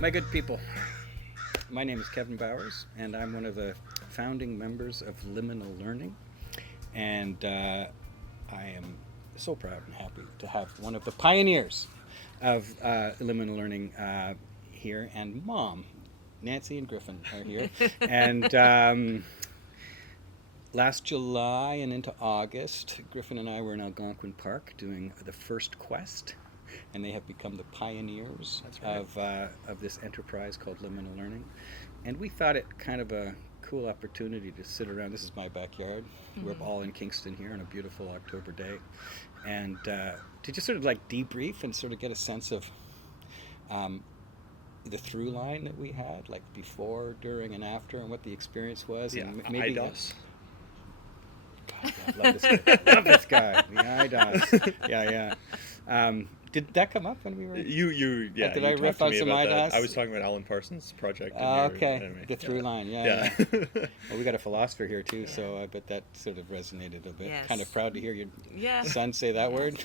My good people, my name is Kevin Bowers, and I'm one of the founding members of Liminal Learning. And I am so proud and happy to have one of the pioneers of Liminal Learning here, and Mom, Nancy and Griffin, are here. And last July and into August, Griffin and I were in Algonquin Park doing the first quest, and they have become the pioneers of this enterprise called Liminal Learning. And we thought it kind of a cool opportunity to sit around. This is my backyard. We're all in Kingston here on a beautiful October day, and to just sort of like debrief and sort of get a sense of the through line that we had, like before, during, and after, and what the experience was. Yeah, and maybe IDOS. God, I love this guy. Love this guy. The IDOS. Yeah. Did that come up when we were? Yeah. Did you I talked riff to on me some about IDOS? that. I was talking about Alan Parsons' project. Okay, anyway. the through line. Yeah. Well, we got a philosopher here too, so I bet that sort of resonated a bit. Yes. Kind of proud to hear your Yeah. son say that word.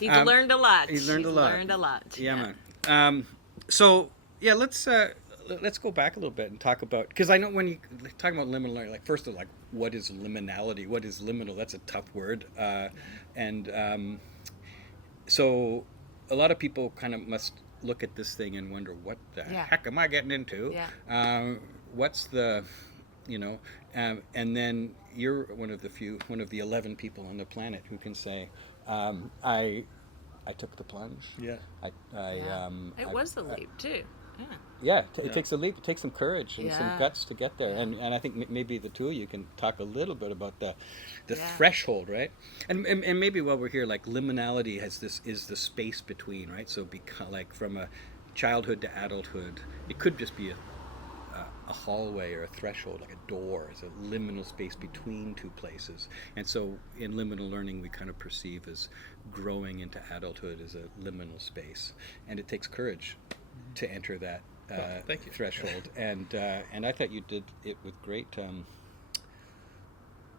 He's learned a lot. He's learned a lot. Learned a lot. Yeah, man. So yeah, let's go back a little bit and talk about, because I know when you talk about liminal learning, like first of all, like what is liminality? What is liminal? That's a tough word, and so a lot of people kind of must look at this thing and wonder, what the heck am I getting into? Yeah. What's the, and then you're one of the 11 people on the planet who can say, I took the plunge. Yeah. It was the leap too. Yeah. Yeah, it takes a leap. It takes some courage and some Yeah. guts to get there. And I think maybe the two of you can talk a little bit about the Yeah. threshold, right? And maybe while we're here, like liminality is the space between, right? So like from a childhood to adulthood, it could just be a hallway or a threshold, like a door. It's a liminal space between two places. And so in liminal learning, we kind of perceive as growing into adulthood as a liminal space. And it takes courage to enter that thank you. threshold, and I thought you did it with great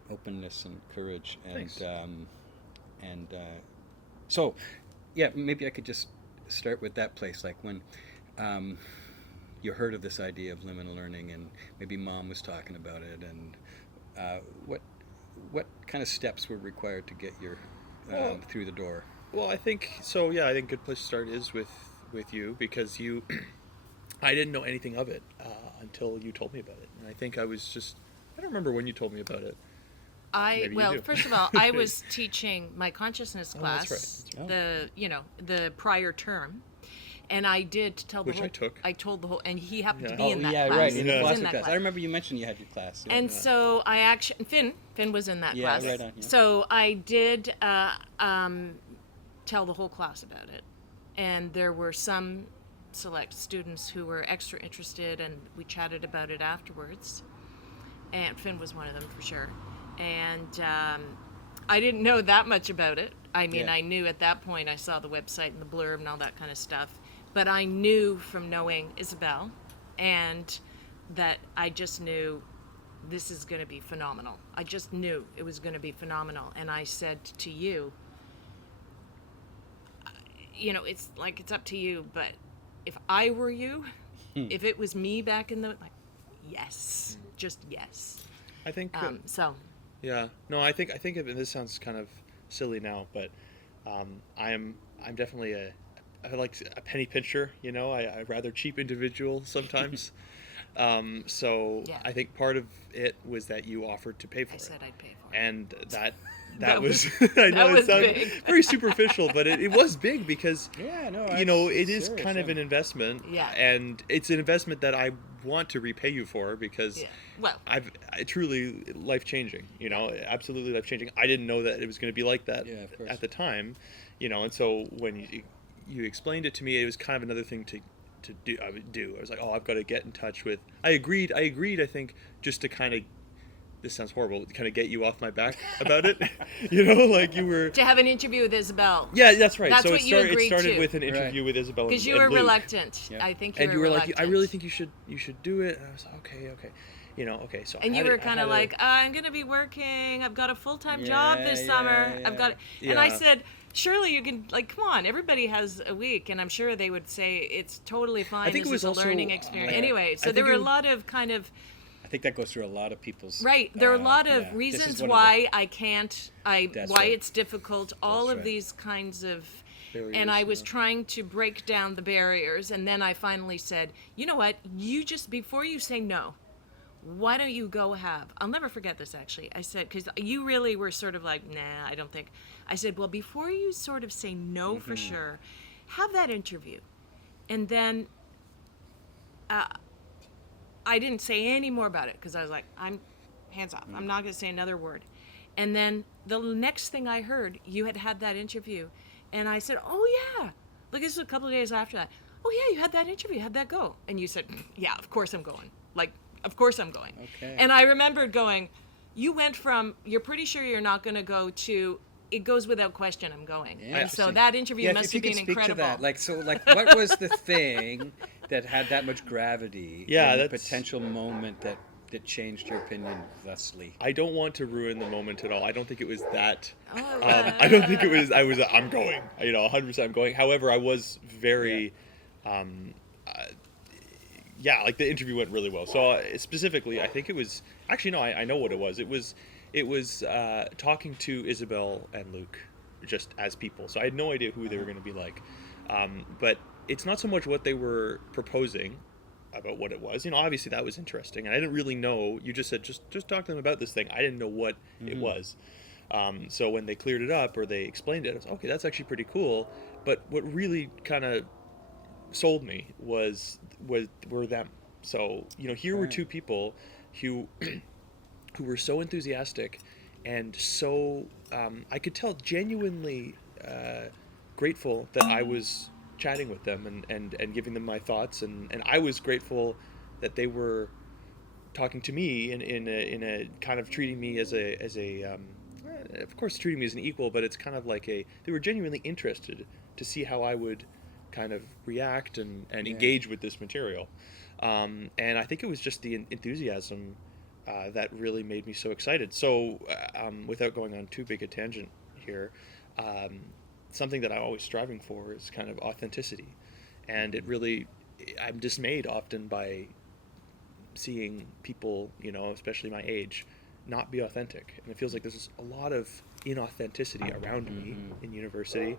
openness and courage, and Thanks. So yeah, maybe I could just start with that place, like when you heard of this idea of liminal learning, and maybe Mom was talking about it, and what kind of steps were required to get your through the door? Well, I think so. Yeah, I think a good place to start is with you, because I didn't know anything of it until you told me about it, and I think I don't remember when you told me about it. Maybe you do. First of all, I was teaching my consciousness class, that's right. the prior term, and I did tell the Which whole. I took. I told the whole, and he happened to Yeah. be in that class. Right, in the He was philosophy in that class. I remember you mentioned you had your class. Yeah. And so I actually, Finn was in that Yeah, class. right on, yeah. So I did tell the whole class about it. And there were some select students who were extra interested, and we chatted about it afterwards. And Finn was one of them for sure. And I didn't know that much about it. I mean, Yeah. I knew at that point, I saw the website and the blurb and all that kind of stuff. But I knew from knowing Isabel, and that I just knew this is going to be phenomenal. I just knew it was going to be phenomenal. And I said to you, it's like, it's up to you, but if I were you, if it was me back in yes, just yes. I think So yeah, no, I think and this sounds kind of silly now, but I'm definitely I like a penny pincher, I rather cheap individual sometimes. So Yeah. I think part of it was that you offered to pay for I it, said I'd pay for it. and that That was was- I know that it was sounds big. very superficial, but it was big because Yeah, no, it is kind of an investment, Yeah. and it's an investment that I want to repay you for, because Yeah. Well, I truly life-changing, absolutely life-changing. I didn't know that it was going to be like that Yeah, of course. at the time, and so when you explained it to me, it was kind of another thing to do. I was like, oh, I've got to get in touch with. I agreed. I think just to kind of. This sounds horrible. Kind of get you off my back about it, like you were. to have an interview with Isabel. Yeah, that's right. That's So what you it agreed started to. with an interview Right. with Isabel Because you and were Luke. reluctant. Yeah. I think And you were reluctant. like, I really think you should do it. And I was like, okay. Okay. So And I you had were it- I kind had of a- like, I'm going to be working. I've got a full-time job this Yeah, summer. yeah, I've got. yeah. And I said, surely you can, like, come on, everybody has a week, and I'm sure they would say it's totally fine. I think This it was is a also, learning experience. yeah. Anyway, I so there think were it a was- lot of kind of, I think that goes through a lot of people's. right, there are a lot of This is reasons one of why I can't, That's why right. it's difficult, all of right. these kinds of, and Barriers, I was yeah. trying to break down the barriers, and then I finally said, you know what, you just, before you say no, why don't you go have, I'll never forget this actually, I said, because you really were sort of like, nah, I don't think, I said, well, before you sort of say no for sure, have that interview. And then I didn't say any more about it because I was like, I'm hands off. I'm not going to say another word. And then the next thing I heard, you had that interview. And I said, oh, yeah. Like, this was a couple of days after that. Oh, yeah, you had that interview. How'd that go? And you said, yeah, of course I'm going. Like, of course I'm going. Okay. And I remembered going, you went from, you're pretty sure you're not going to go to, it goes without question, I'm going. Yeah, And so interesting. that interview Yeah, must if you have been could speak incredible. to that, what was the thing that had that much gravity? Yeah, and the that's- potential moment that changed your opinion thusly. I don't want to ruin the moment at all. I don't think it was that. Oh, I don't think it was. I'm going. 100% I'm going. However, I was very. Yeah, like the interview went really well. So specifically, I think it was. Actually, no, I know what it was. It was talking to Isabel and Luke, just as people. So I had no idea who they were going to be like. But it's not so much what they were proposing about what it was. Obviously that was interesting, and I didn't really know. You just said just talk to them about this thing. I didn't know what it was. So when they cleared it up or they explained it, I was okay. That's actually pretty cool. But what really kind of sold me were them. So here were Right. two people who who were so enthusiastic and so I could tell genuinely grateful that I was chatting with them and giving them my thoughts, and I was grateful that they were talking to me in a kind of treating me as a of course treating me as an equal, but it's kind of like they were genuinely interested to see how I would kind of react and engage with this material, and I think it was just the enthusiasm that really made me so excited. So without going on too big a tangent here, something that I'm always striving for is kind of authenticity, and I'm dismayed often by seeing people, especially my age, not be authentic, and it feels like there's a lot of inauthenticity around me in university.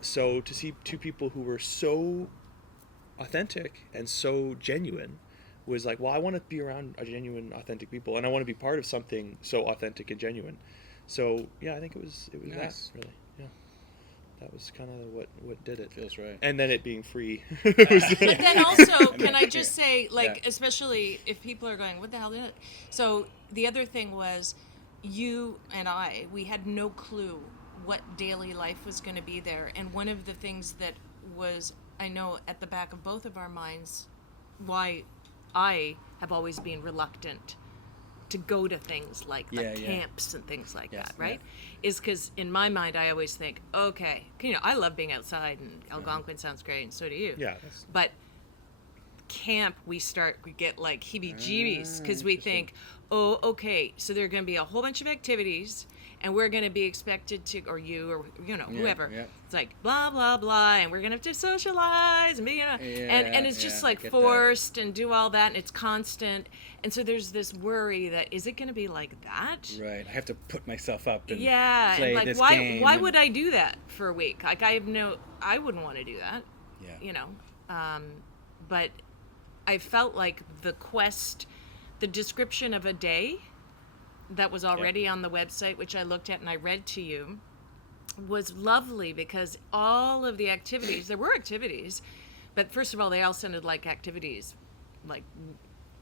So to see two people who were so authentic and so genuine was like, well, I want to be around a genuine, authentic people, and I want to be part of something so authentic and genuine. So yeah, I think it was Nice. that really. Yeah, that was kind of what did it. Feels right. And then it being free. But then also, can I just say, like, Yeah. especially if people are going, what the hell did it? So the other thing was, you and we had no clue what daily life was going to be there. And one of the things that was, I know, at the back of both of our minds, why I have always been reluctant to go to things like Yeah. camps and things like Yes, that, right? Is because in my mind, I always think, okay, I love being outside, and Algonquin sounds great, and so do you. Yeah. But camp, we get like heebie-jeebies because we interesting. think, oh, okay, so there are going to be a whole bunch of activities, and we're going to be expected to, or you, or whoever. yeah. It's like blah blah blah, and we're going to have to socialize and be, and it's just Yeah, I like get that. forced and do all that, and it's constant, and so there's this worry that is it going to be like that? Right. I have to put myself up and Yeah, play and like this why game. why and- would I do that for a week? Like I wouldn't want to do that. Yeah. But I felt like the description of a day that was already on the website, which I looked at and I read to you, was lovely because all of the activities, there were activities, but first of all, they all sounded like activities like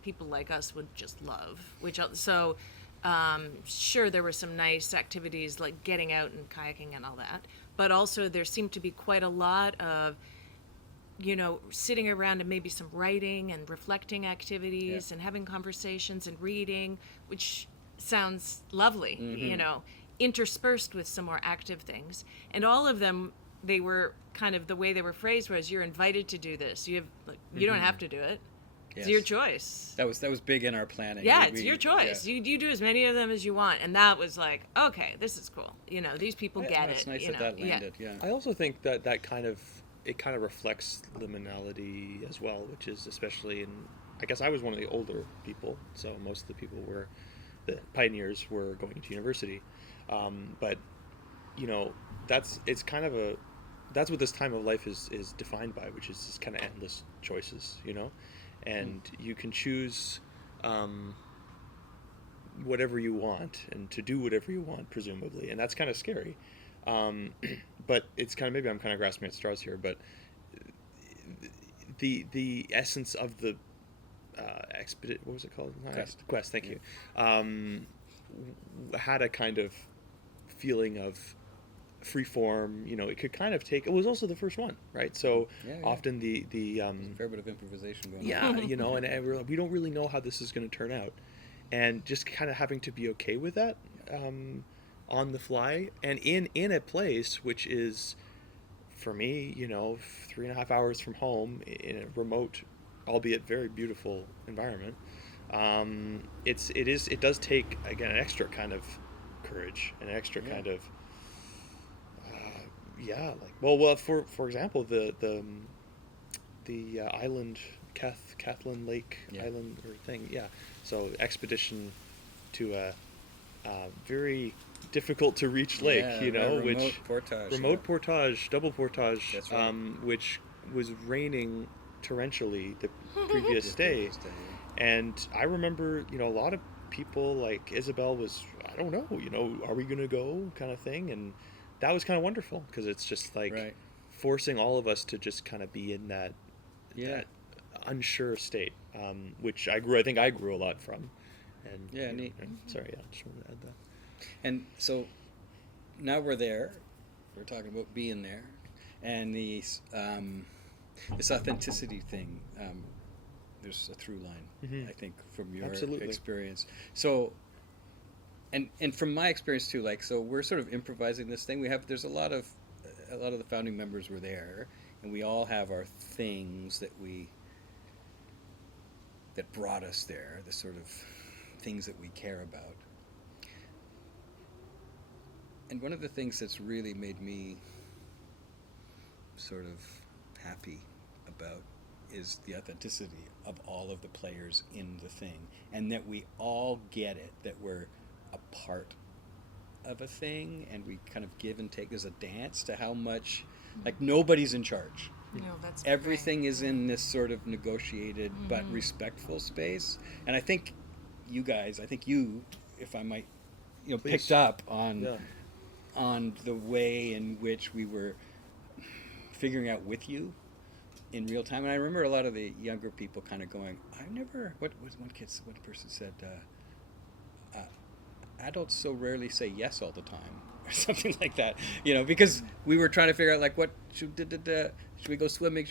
people like us would just love, sure, there were some nice activities like getting out and kayaking and all that, but also there seemed to be quite a lot of sitting around and maybe some writing and reflecting activities and having conversations and reading, which sounds lovely, interspersed with some more active things. And all of them, they were kind of, the way they were phrased was, you're invited to do this. You don't have to do it. It's your choice. That was big in our planning. Yeah, it's your choice. Yeah. You do as many of them as you want, and that was like, okay, this is cool. These people get it. It's nice you that know? that landed. Yeah. I also think that kind of reflects liminality as well, which is especially in. I guess I was one of the older people, so most of the people the pioneers were going to university, but that's what this time of life is defined by, which is this kind of endless choices, and you can choose whatever you want and to do whatever you want, presumably, and that's kind of scary. But it's kind of, maybe I'm kind of grasping at straws here, but the essence of the what was it called? Quest. Thank you. Had a kind of feeling of free form. It could kind of take. It was also the first one, right? So often the There's a fair bit of improvisation going on. Yeah, and we don't really know how this is going to turn out, and just kind of having to be okay with that on the fly, and in a place which is, for me, 3.5 hours from home in a remote, albeit very beautiful environment. It does take, again, an extra kind of courage and an extra kind of for example, the island, Kathleen Lake Island or thing, so expedition to a very difficult to reach lake, remote portage, double portage. That's right. Which was raining torrentially the previous day. And I remember, a lot of people, like Isabel was, I don't know, are we gonna go, kind of thing, and that was kind of wonderful, because it's just like forcing all of us to just kind of be in that unsure state, which I think I grew a lot from. And neat. Sorry, I just wanted to add that. And so now we're there. We're talking about being there, and this authenticity thing. There's a through line, I think, from your experience. So, and from my experience too. So we're sort of improvising this thing. There's a lot of the founding members were there, and we all have our things that brought us there. The sort of things that we care about. And one of the things that's really made me sort of happy about is the authenticity of all of the players in the thing, and that we all get it, that we're a part of a thing, and we kind of give and take. There's a dance to how much, nobody's in charge. No, that's Everything is in this sort of negotiated but respectful space. And I think you guys, if I might, picked up on the way in which we were figuring out with you in real time. And I remember a lot of the younger people kind of going, what person said, adults so rarely say yes all the time, or something like that, because we were trying to figure out, what should we go swimming?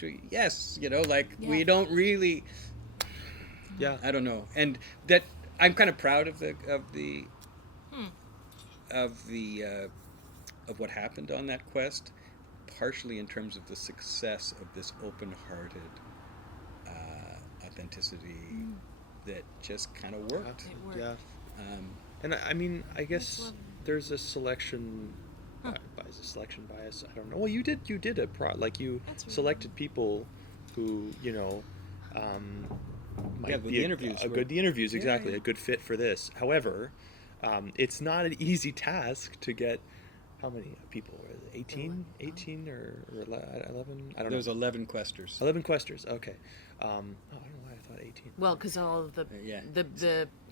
We don't really, I don't know. And that I'm kind of proud of what happened on that quest, partially in terms of the success of this open-hearted authenticity that just kind of worked. It worked. Yeah. And I mean, I guess there's a selection bias. I don't know. Well, you did you selected people who might be the interviews exactly a good fit for this. However, it's not an easy task to get. How many people? 18 or 11? I don't know. There was 11 questers. 11 questers. Okay. I don't know why I thought 18. Well, because all of the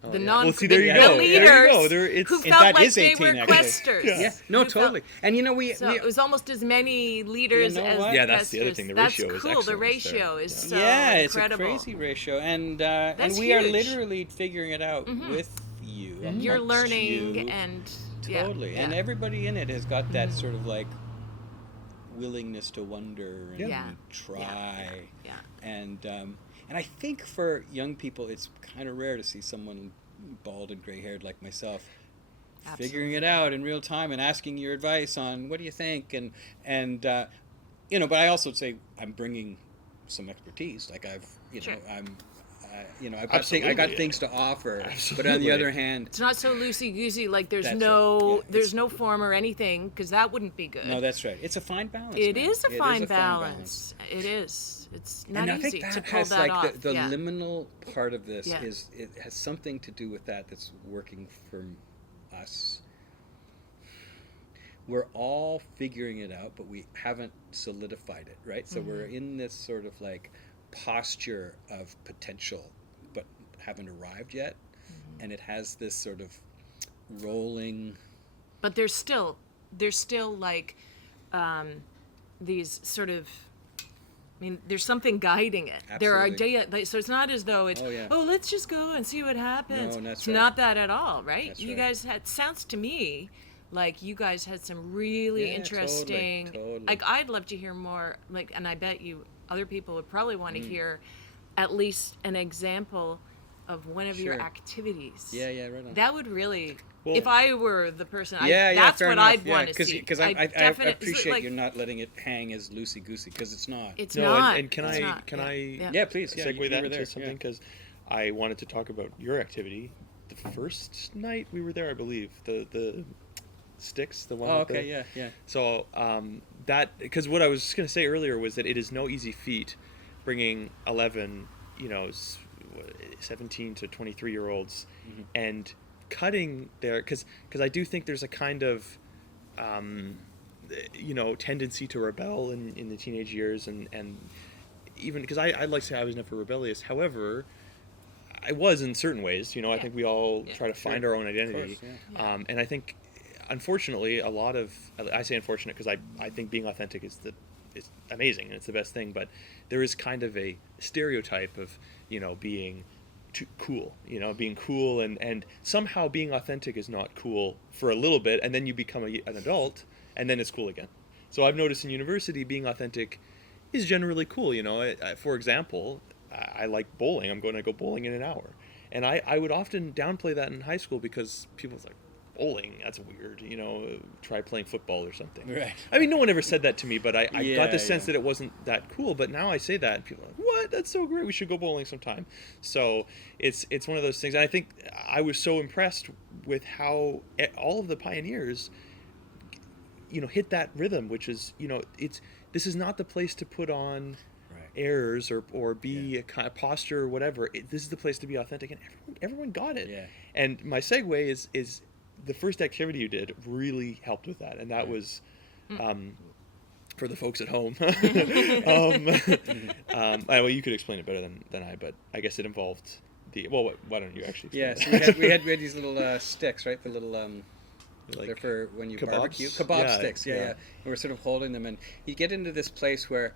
Well, non see, there you the go. leaders There you go. who And felt that like is they 18 were actually. questers. Yeah. No, totally. And It was almost as many leaders You know as what? Yeah, that's the other thing. The ratio That's is cool. excellent The ratio there. is so it's incredible. a crazy ratio, and That's we are huge. literally figuring it out with you. You're amongst learning you. and Totally, and everybody in it has got that sort of willingness to wonder and try. Yeah. And I think for young people, it's kind of rare to see someone bald and gray-haired like myself figuring it out in real time and asking your advice on what do you think, and but I also say I'm bringing some expertise. I got Absolutely. things to offer. But on Absolutely. the other hand, It's not so loosey goosey. Like there's That's no right. Yeah, there's no form or anything, because that wouldn't be good. no, that's right. It's a fine balance. It man. is a It fine balance. It is. It's not And I easy think to that pull has that like off. the yeah. liminal part of this Yeah. is it has something to do with that's working for us. We're all figuring it out, but we haven't solidified it, right? So we're in this sort of like posture of potential, but haven't arrived yet, and it has this sort of rolling. But there's still like these sort of, I mean, there's something guiding it. There are Absolutely. so it's not as though it's Oh, yeah. let's just go and see what happens. No, that's it's right. not that at all, right? That's You right. guys had, sounds to me like you guys had some really Yeah, interesting. totally. Like I'd love to hear more. Like, and I bet you other people would probably want to Mm. hear at least an example of one of your Sure. activities. Yeah, right on. That would really. Well- If I were the person, Yeah, that's fair what enough. I'd want to see. Because I definitely appreciate like, you're not letting it hang as loosey goosey, because it's not. It's No, not. and can it's I not. can yeah. I Yeah. Yeah, please. Yeah, segue you that were there. into something, because I wanted to talk about your activity. The first night we were there, I believe, the sticks, the one. Oh, with the- okay. Yeah. So that, because what I was just going to say earlier was that it is no easy feat bringing 11, 17 to 23-year-olds and cutting their, because I do think there's a kind of tendency to rebel in the teenage years, and even because I'd like to say I was never rebellious. However, I was in certain ways. I think we all Yeah. try to find our own identity. Of course, yeah. And I think, unfortunately, a lot of, I say unfortunate because I think being authentic is amazing and it's the best thing, but there is kind of a stereotype of being too cool, being cool, and somehow being authentic is not cool for a little bit, and then you become an adult and then it's cool again. So I've noticed in university being authentic is generally cool. For example, I like bowling. I'm going to go bowling in an hour, and I would often downplay that in high school because people was like, bowling, that's weird, try playing football or something. Right. I mean, no one ever said that to me, but I Yeah, got the sense yeah. that it wasn't that cool. But now I say that, and people are like, what? That's so great. We should go bowling sometime. So it's one of those things. And I think I was so impressed with how all of the pioneers, hit that rhythm, which is, this is not the place to put on Right. airs or be a kind of posture or whatever. This is the place to be authentic, and everyone got it. Yeah. And my segue is the first activity you did really helped with that, and that was for the folks at home. Well, you could explain it better than I, but I guess it involved why don't you actually explain Yeah. it? So we had these little sticks, right? The little they're Like for when you kebabs? barbecue. Kebab Yeah, sticks. Yeah. And we're sort of holding them, and you get into this place where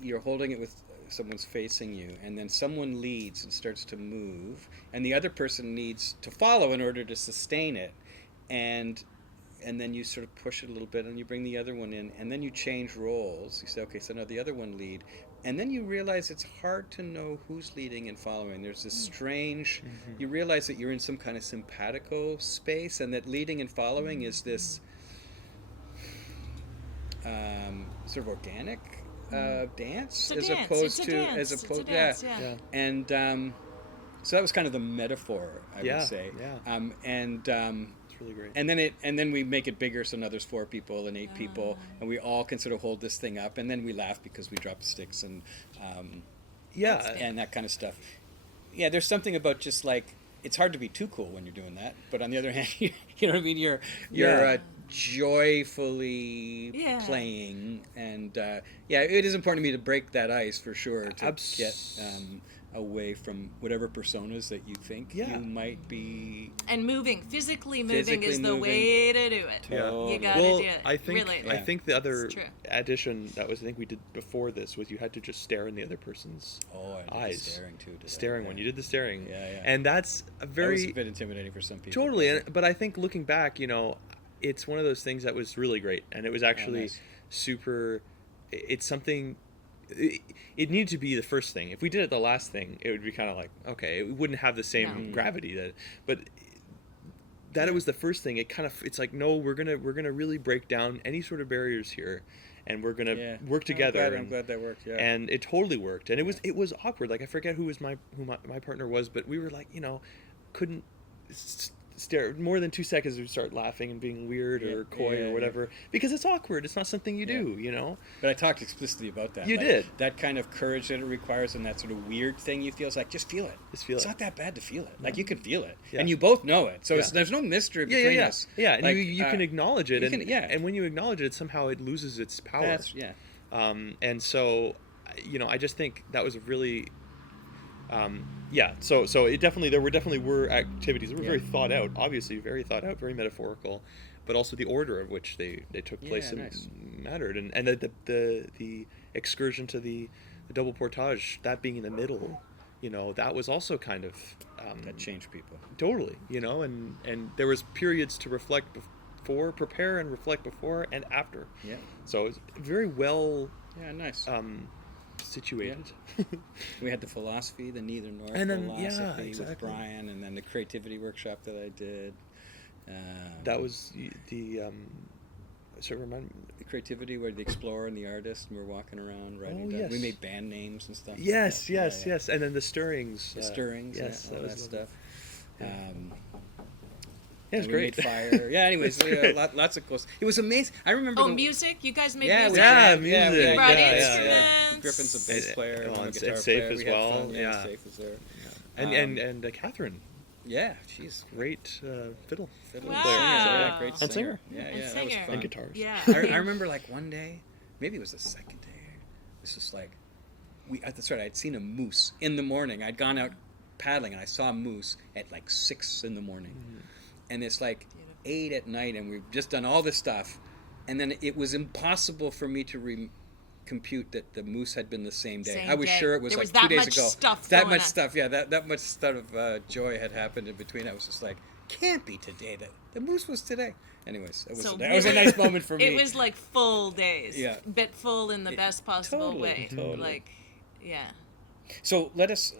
you're holding it with someone's facing you, and then someone leads and starts to move, and the other person needs to follow in order to sustain it, and then you sort of push it a little bit, and you bring the other one in, and then you change roles. You say, okay, so now the other one lead, and then you realize it's hard to know who's leading and following. There's this strange, you realize that you're in some kind of simpatico space, and that leading and following is this sort of organic dance, It's a as dance. opposed It's a to dance. It's a dance, yeah. Yeah. and so that was kind of the metaphor, I Yeah, would say. yeah. It's really great. And then we make it bigger, so now there's 4 people and 8 people, and we all can sort of hold this thing up, and then we laugh because we drop the sticks and and that kind of stuff. Yeah, there's something about just like, it's hard to be too cool when you're doing that, but on the other hand, you know what I mean. You're Yeah. joyfully Yeah. playing, and it is important to me to break that ice for sure, to get away from whatever personas that you think Yeah. you might be. And physically moving Physically is the moving. way to do it. Yeah. You gotta Well, do it. I think really. I think the other It's true. addition that was, I think we did before this, was you had to just stare in the other person's Oh, I did the eyes. staring too. The staring one. You did the staring. Yeah. And that's a That was very a bit intimidating for some people. totally. But I think looking back, it's one of those things that was really great, and it was actually nice. super. It's something. It needed to be the first thing. If we did it the last thing, it would be kind of like, okay, it wouldn't have the same No. gravity but that it was the first thing. It's like, no, we're gonna really break down any sort of barriers here, and we're gonna Yeah. work together. I'm glad that worked. Yeah. And it totally worked, and it was awkward. Like I forget who my partner was, but we were like, couldn't stare more than 2 seconds. We'd start laughing and being weird or coy or whatever because it's awkward. It's not something you do, But I talked explicitly about that. You did. That kind of courage that it requires and that sort of weird thing you feel. It's like, just feel it. Just feel it's it. not that bad to feel it. Like, you can feel it. Yeah. And you both know it. So Yeah. there's no mystery between us. Yeah, and Like, you can acknowledge it. And when you acknowledge it, somehow it loses its power. And so, I just think that was a really... So it definitely were activities that were very thought out, obviously very thought out, very metaphorical, but also the order of which they took place mattered, and the excursion to the double portage, that being in the middle, that was also kind of that changed people totally, and there was periods to reflect before, prepare and reflect before and after. Yeah. So it's very well. Yeah, nice. Situated. We had the philosophy, the neither nor and then, philosophy exactly. with Brian, and then the creativity workshop that I did. That was the remind me. The creativity where the explorer and the artist, and we're walking around writing down. Yes. We made band names and stuff. Yes, and then the stirrings. The stirrings, yes, all that stuff. Yeah. It was we great. made fire. Yeah. Anyways, lots of cool. It was amazing. I remember. Music! You guys made Yeah, music. music. You brought Yeah. instruments. Griffin's a bass player, I'm a and guitar Safe player. as We had well. fun. Yeah. Safe was there. And Catherine, Yeah, she's great fiddle Wow. player. yeah, great And singer. singer. Yeah, And that was singer. fun. And guitars. Yeah. I remember like one day, maybe it was the second day. This is like, that's right. I'd seen a moose in the morning. I'd gone out paddling and I saw a moose at like 6 in the morning, and it's like 8 at night, and we've just done all this stuff, and then it was impossible for me to compute that the moose had been the same day. Same I was day. sure it was There like was 2 that days much ago. stuff That going much on. stuff, yeah. That much stuff of joy had happened in between. I was just like, can't be today. That the moose was today. Anyways, that was a nice moment for me. It was like full days. Yeah. But full in the best possible totally, way. totally. Like, yeah. So let us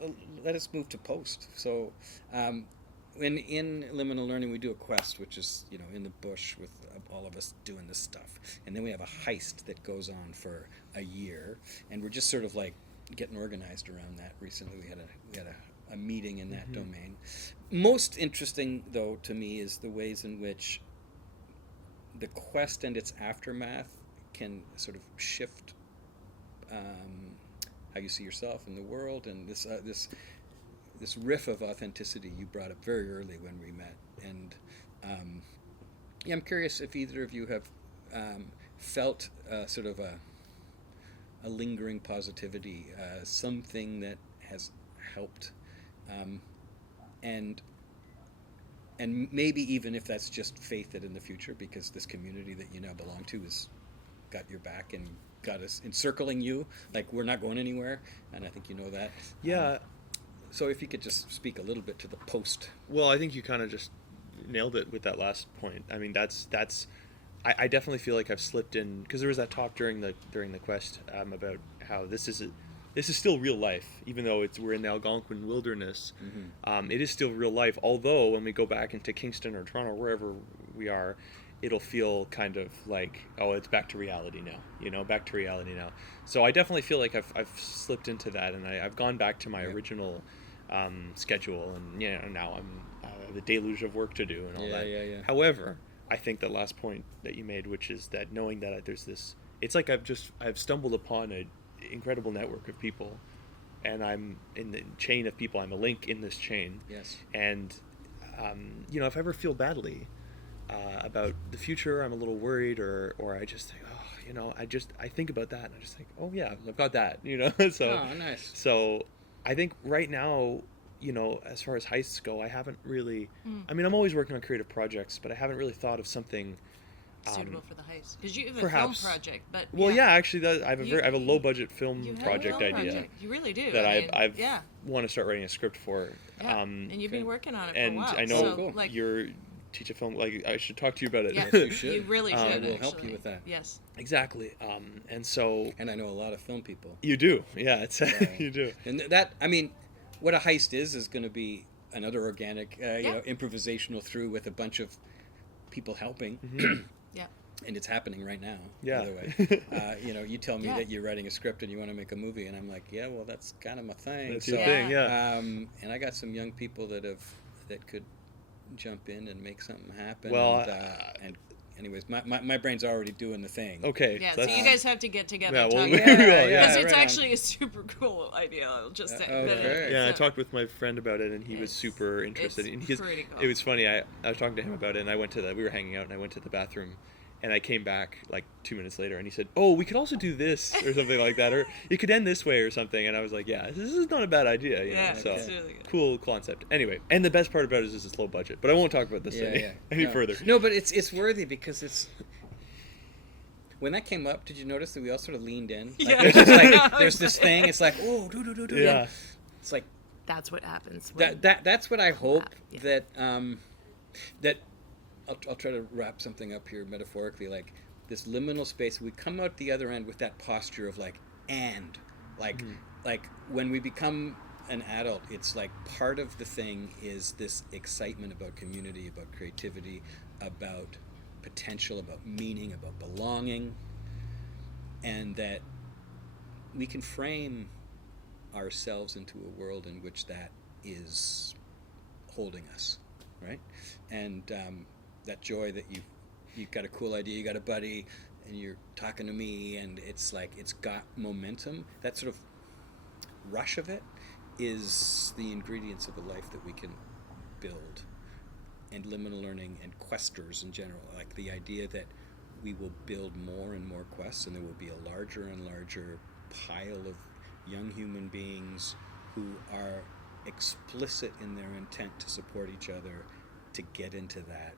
move to post. So, in Liminal Learning, we do a quest, which is in the bush with all of us doing this stuff, and then we have a heist that goes on for a year, and we're just sort of like getting organized around that. Recently, we had a meeting in that domain. Most interesting, though, to me, is the ways in which the quest and its aftermath can sort of shift how you see yourself in the world, and this riff of authenticity you brought up very early when we met. And I'm curious if either of you have felt sort of a lingering positivity, something that has helped, and maybe even if that's just faith that in the future, because this community that you now belong to has got your back and got us encircling you, like we're not going anywhere, and I think you know that. Yeah. So if you could just speak a little bit to the post. Well, I think you kind of just nailed it with that last point. I mean, I definitely feel like I've slipped in, because there was that talk during the quest about how this is still real life, even though we're in the Algonquin wilderness. It is still real life. Although when we go back into Kingston or Toronto, or wherever we are, it'll feel kind of like, oh, it's back to reality now. Back to reality now. So I definitely feel like I've slipped into that, and I've gone back to my original schedule, and now I have a deluge of work to do and all that. Yeah. However, I think the last point that you made, which is that knowing that there's this, it's like I've stumbled upon an incredible network of people, and I'm in the chain of people. I'm a link in this chain. Yes. And if I ever feel badly about the future, I'm a little worried, or I just think, I think about that, and I just think, oh yeah, I've got that, So, oh, nice. So I think right now, as far as heists go, I haven't really. I mean, I'm always working on creative projects, but I haven't really thought of something suitable for the heist, because you have a perhaps, film project. But well, yeah, actually, I have a low budget film you have a project film idea project. You really do. that I want to start writing a script for. Yeah. And you've been working on it for and a while. I know so, cool. you're teach a film. Like, I should talk to you about it. Yeah, You should. You really should. I will actually. help you with that. Yes. Exactly. And so And I know a lot of film people. you do. Yeah, it's you do. And that, I mean, what a heist is going to be another organic, improvisational through with a bunch of people helping. And it's happening right now. Yeah. By the way, you tell me Yeah. that you're writing a script and you want to make a movie, and I'm like, yeah, well, that's kind of my thing. That's So, your thing, yeah. and I got some young people that could jump in and make something happen. Well, and anyways, my brain's already doing the thing. Okay. Yeah, so that's- you guys have to get together. Yeah, and well, talk we about it. will, Because yeah. it's right on. actually a super cool idea. I'll just say. okay. Yeah, I So- talked with my friend about it, and he was It's- super interested. it's And he's, pretty cool. it was funny. I was talking to him about it, and we were hanging out, and I went to the bathroom, and I came back like 2 minutes later, and he said, "Oh, we could also do this or something like that, or it could end this way or something." And I was like, "Yeah, this is not a bad idea." You Yeah, know? So it's really good. cool concept. Anyway, and the best part about it is it's low budget. But I won't talk about this any No. further. No, but it's worthy because it's. When that came up, did you notice that we all sort of leaned in? Like, Yeah. there's, just like, there's this thing. It's like, oh, do. Yeah. It's like That's what happens. When, that's what I hope Yeah. that I'll try to wrap something up here metaphorically, like this liminal space. We come out the other end with that posture of like like when we become an adult, it's like part of the thing is this excitement about community, about creativity, about potential, about meaning, about belonging, and that we can frame ourselves into a world in which that is holding us, right? And that joy that you've got a cool idea, you got a buddy, and you're talking to me, and it's like it's got momentum. That sort of rush of it is the ingredients of a life that we can build. And liminal learning and questers in general, like the idea that we will build more and more quests, and there will be a larger and larger pile of young human beings who are explicit in their intent to support each other to get into that.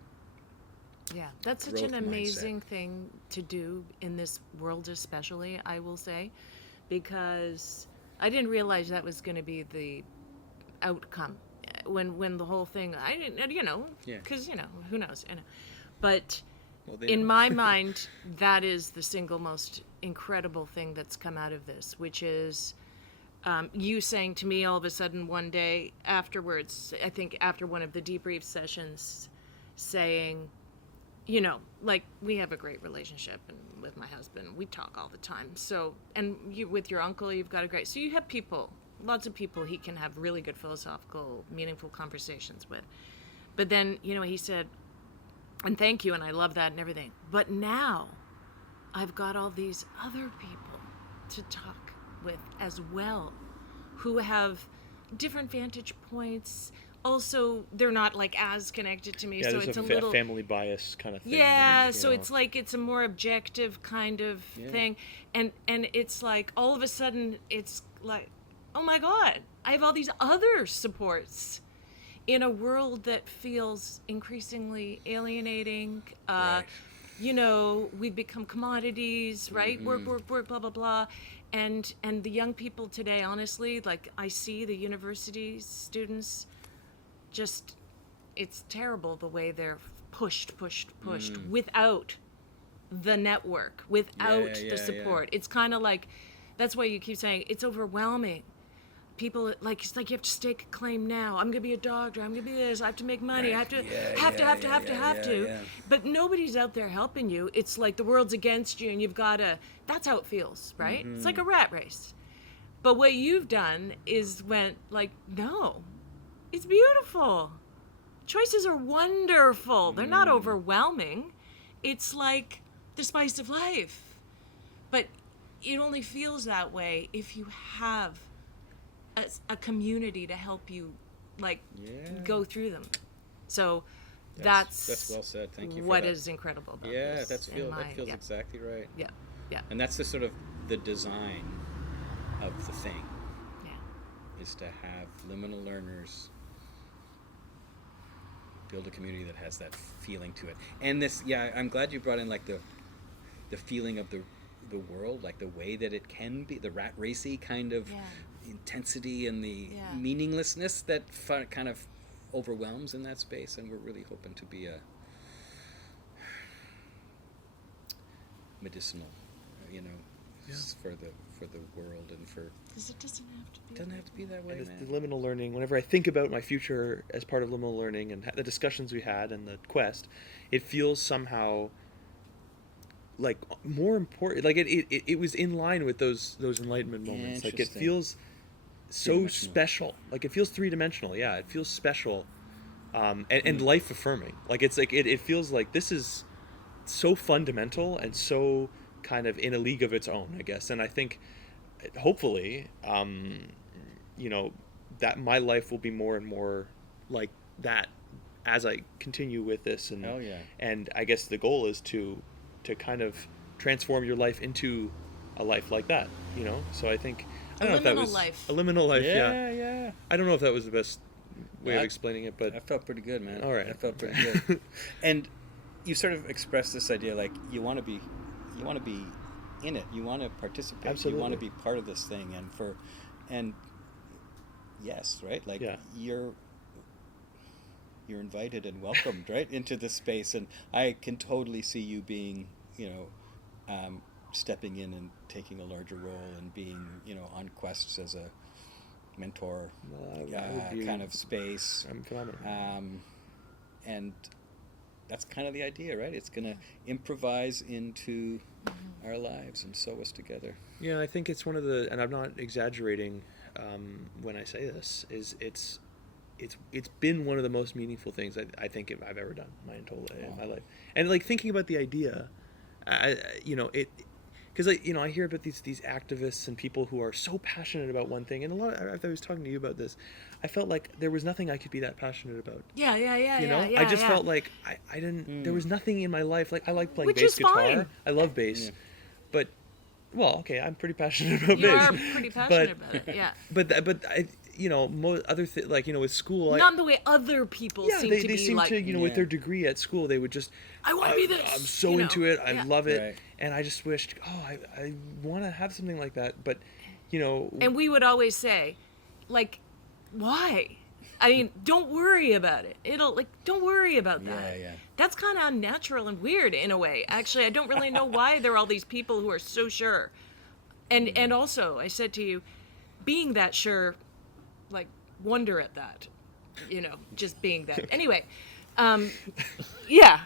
Yeah, that's such an growth mindset. amazing thing to do in this world, especially, I will say, because I didn't realize that was going to be the outcome when the whole thing. I didn't, Yeah. because who knows, but Well, they in know. my mind, that is the single most incredible thing that's come out of this, which is you saying to me all of a sudden one day afterwards, I think after one of the debrief sessions, saying, like we have a great relationship, and with my husband, we talk all the time. So, and you with your uncle, you've got a great. So you have people, lots of people he can have really good philosophical, meaningful conversations with. But then, he said, and thank you, and I love that and everything. But now, I've got all these other people to talk with as well, who have different vantage points. Also, they're not like as connected to me, Yeah, so there's it's a a little family bias kind of thing. yeah, you so know. it's like it's a more objective kind of Yeah. thing, and it's like all of a sudden it's like, oh my God, I have all these other supports in a world that feels increasingly alienating. Right. We've become commodities, right? Work, blah blah blah, and the young people today, honestly, like I see the university students, just it's terrible the way they're pushed without the network, without yeah, the support. It's kind of like, that's why you keep saying it's overwhelming. People like, it's like you have to stake a claim now. I'm gonna be a doctor. I'm gonna be this. I have to make money. I have to, have to. Yeah. But nobody's out there helping you. It's like the world's against you, and you've got to. That's how it feels, right? It's like a rat race. But what you've done is went like, no, it's beautiful. Choices are wonderful. They're not overwhelming. It's like the spice of life. But it only feels that way if you have a community to help you, like, go through them. So that's well said. Thank you for what that. is incredible about Yeah, this. that feels yeah. exactly right. Yeah, yeah, And that's the sort of the design of the thing, yeah. is to have liminal learners build a community that has that feeling to it. And this, I'm glad you brought in like the feeling of the world, like the way that it can be, the rat racy kind of intensity and the meaninglessness that kind of overwhelms in that space. And we're really hoping to be a medicinal, for the world and for. Because it doesn't have to be. Doesn't have to be that way, And man. the liminal learning, whenever I think about my future as part of liminal learning and the discussions we had and the quest, it feels somehow like more important. Like it was in line with those enlightenment moments. Like it Interesting. feels so Three-dimensional. special. Like it feels three-dimensional. Yeah, it feels special, and life affirming. Like it's like it feels like this is so fundamental and so kind of in a league of its own, I guess. And I think hopefully, you know, that my life will be more and more like that as I continue with this. And Hell yeah. and I guess the goal is to kind of transform your life into a life like that, you know. So I think I don't know if that liminal was life. a liminal life. Yeah, yeah. I don't know if that was the best way of That- explaining it, but I felt pretty good, man. All right. I felt pretty good. And you sort of expressed this idea, like you want to be in it. You want to participate. Absolutely. You want to be part of this thing, and yes, right. Like Yeah. you're invited and welcomed right into this space, and I can totally see you being, stepping in and taking a larger role and being, on quests as a mentor, that would be- kind of space. I'm phenomenal. And that's kind of the idea, right? It's going to improvise into our lives and sew us together. Yeah, I think it's one of the, and I'm not exaggerating when I say this, is it's been one of the most meaningful things I think I've ever done in my life. And like thinking about the idea, because I hear about these activists and people who are so passionate about one thing, and a lot. After I was talking to you about this, I felt like there was nothing I could be that passionate about. Yeah. You know, I just felt like I didn't. There was nothing in my life. Like I like playing Which bass is guitar. fine. I love bass, Yeah. but well, okay, I'm pretty passionate about You bass. are pretty passionate about it. Yeah. But I, other like with school, Not in the way other people seem they to be seem like. to with Yeah. their degree at school, they would just I wanna be this, I'm so you know? into it. I Yeah. love it, Right. and I just wished, I want to have something like that, but And we would always say, like, why? I mean, don't worry about it. Don't worry about that. Yeah. That's kind of unnatural and weird in a way. Actually, I don't really know why there are all these people who are so sure. And also, I said to you, being that sure, like, wonder at that. Just being that. Anyway, yeah.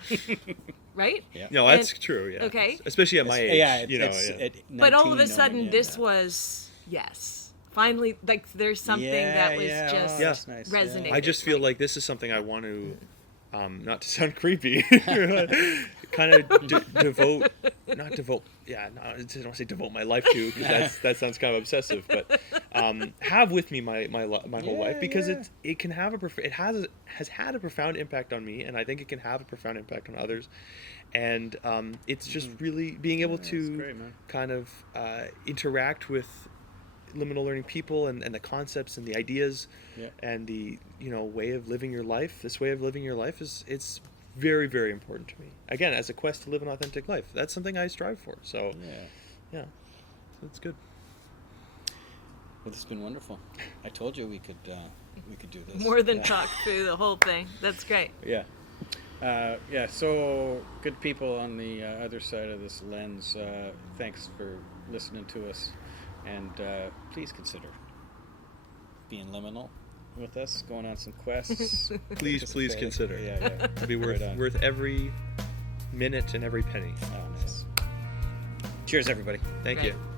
Right? Yeah. no, that's true. Yeah. Okay. Especially at my age. Yeah, yeah. But all of 19, a sudden, yeah, this yeah. was, yes. Finally, like, there's something that was Yeah, just Yeah. that's nice. resonated. I just feel like this is something I want to, not to sound creepy, kind of devote, not devote, yeah, no, I don't want to say devote my life to, because that sounds kind of obsessive, but have with me my whole life, because yeah. it can have it has had a profound impact on me, and I think it can have a profound impact on others, and it's just really being able That's to great, man. kind of interact with liminal learning people and the concepts and the ideas Yeah. and the way of living your life. This way of living your life it's very, very important to me, again, as a quest to live an authentic life. That's something I strive for, so Yeah. so it's good. Well, this has been wonderful. I told you we could do this. more than Yeah. talk through the whole thing. That's great. Yeah. So good people on the other side of this lens, thanks for listening to us, and please consider being liminal with us, going on some quests. Please Participating. consider. Yeah. It'll be Right on. worth every minute and every penny. Oh, nice. Cheers, everybody. Thank Right. you.